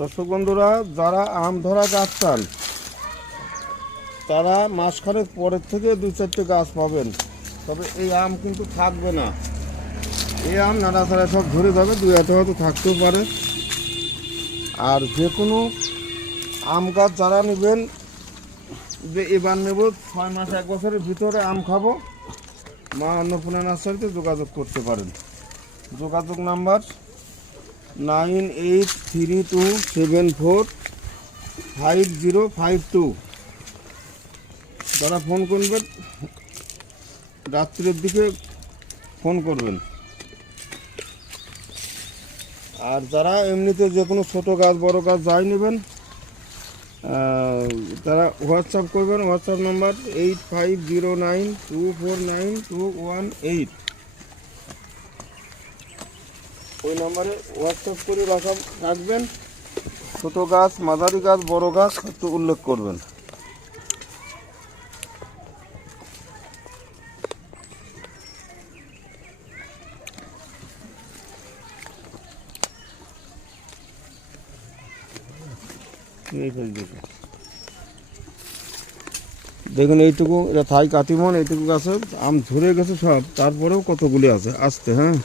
দর্শক বন্ধুরা, যারা আম ধরা গাছ চান তারা মাসখানেক পরের থেকে 2-4টে গাছ পাবেন। তবে এই আম কিন্তু থাকবে না, এই আম নাড়াচাড়া সব ধরে যাবে, 2-1 হয়তো থাকতেও পারে। আর যে কোনো আম গাছ যারা নেবেন যে এবার নেব 6 মাস 1 বছরের ভিতরে আম খাবো, মা অন্নপূর্ণা নার্সারিতে যোগাযোগ করতে পারেন। যোগাযোগ নাম্বার 9832745052। যারা ফোন করবেন রাত্রের দিকে ফোন করবেন। আর যারা এমনিতে যে কোনো ছোটো গাছ বড় গাছ যাই নেবেন তারা হোয়াটসঅ্যাপ করবেন। WhatsApp number 8509249218। ওই নাম্বারে হোয়াটসঅ্যাপ করে রাখবেন। ছোটো গাছ, মাঝারি গাছ, বড় গাছ একটু উল্লেখ করবেন। দেখুন এইটুকু, এটা থাই কাটিমন, এইটুকু গাছে আম ধরে গেছে সব, তারপরেও কতগুলি আছে আসতে। হ্যাঁ